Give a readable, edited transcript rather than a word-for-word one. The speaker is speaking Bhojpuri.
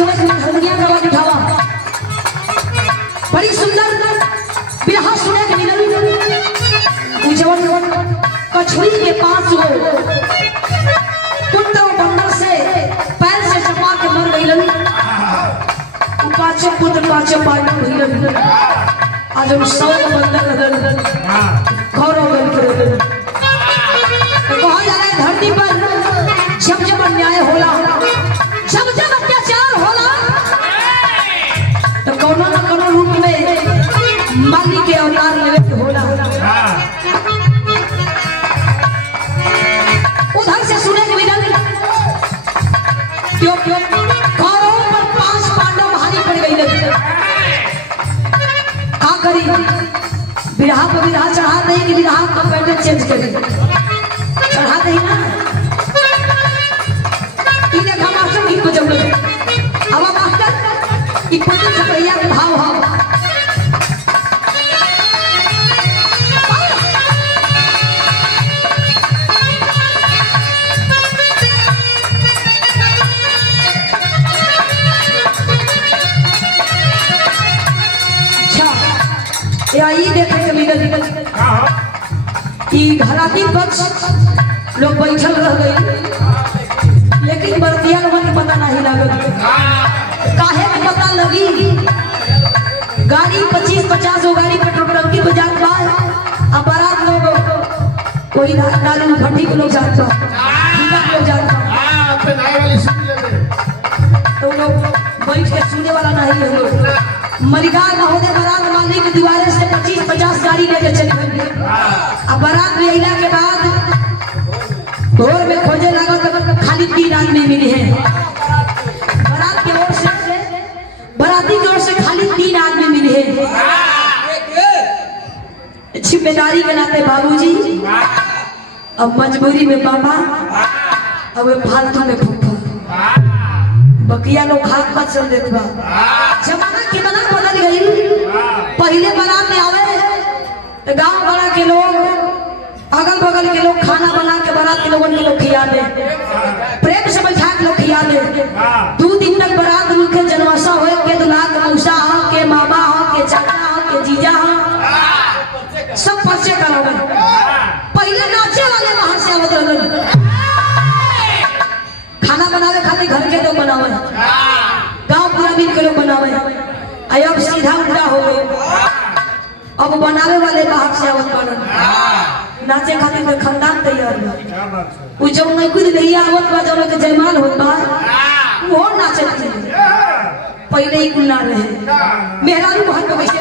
सुबह हल्दिया गवा दिखावा बड़ी सुंदर बिरहा सुने के मिलल उजवन कछुई के पास हो पुत्र बंदर से पैर से चपा के मर गइलन काचे पुत्र काचे पानी भइलन आज हम सब बंदर लगन गौरव गल करे तो कहा जा रहा है धरती पर जब जब अन्याय होला जब जब अत्याचार होला तो कोनो न कोनो रूप में माली के अवतार लेवे के होला उधर से सुने के मिलल क्यों क्यों कौरव पर 5 पांडव भारी पड़ गई का करी बिरहा पर बिरहा चढ़ा दे कि बिरहा का पैटर्न चेंज करी चढ़ा दे ना इने का मास्टर गीत बजौ ले अब मास्टर ई पति छपैया के भाव हो आई देखे के मिलल कि घराती पक्ष लोग बैठल रह गई लेकिन बरतिया लोगन के पता नहीं लगल काहे के पता लगी गाड़ी 25-50 गो गाड़ी पेट्रोल टंकी पे जात बा अब बारात लोग कोई डालू भट्टी के लोग जात बा ठीक लोग जात बा पे नाई वाली सुन ले तो लोग बैठ के सुने वाला नहीं है लोग मलिकार महोदय बारात माली के दीवारे से 25-50 गाड़ी लेके चली गई अब बारात में अइला के बाद भोर में खोजे लगा तो खाली 3 आदमी मिले हैं बारात की ओर से बाराती की ओर से खाली 3 आदमी मिले हैं जिम्मेदारी के नाते बाबूजी अब मजबूरी में बाबा अब फालतू में फूफा बकिया लोग हाथ मत चल देखबा जमाना कितना बदल गई पहले बारात में आवे तो गांव वाला के लोग अगल बगल के लोग खाना बना के बारात के लोगों के लोग खिया दे प्रेम से बैठा के लोग खिया दे 2 दिन तक बारात रुके जनवासा हो के दुल्हा के मौसा हो के मामा हो के चाचा हो के जीजा हो सब पर्चे करावे पहले नाचे वाले बाहर से आवत रहल खाना बनावे खातिर घर के लोग बनावे गांव पूरा मिल के लोग बनावे अब सीधा उल्टा हो गए अब बनावे वाले बाहर से आवत बाड़न नाचे खातिर तो खानदान तैयार बा उ जब नहीं कुछ नहीं आवत बा जब के जयमाल होत बा वो नाचत पहले ही कुल ना रहे मेहरारू बहुत वैसे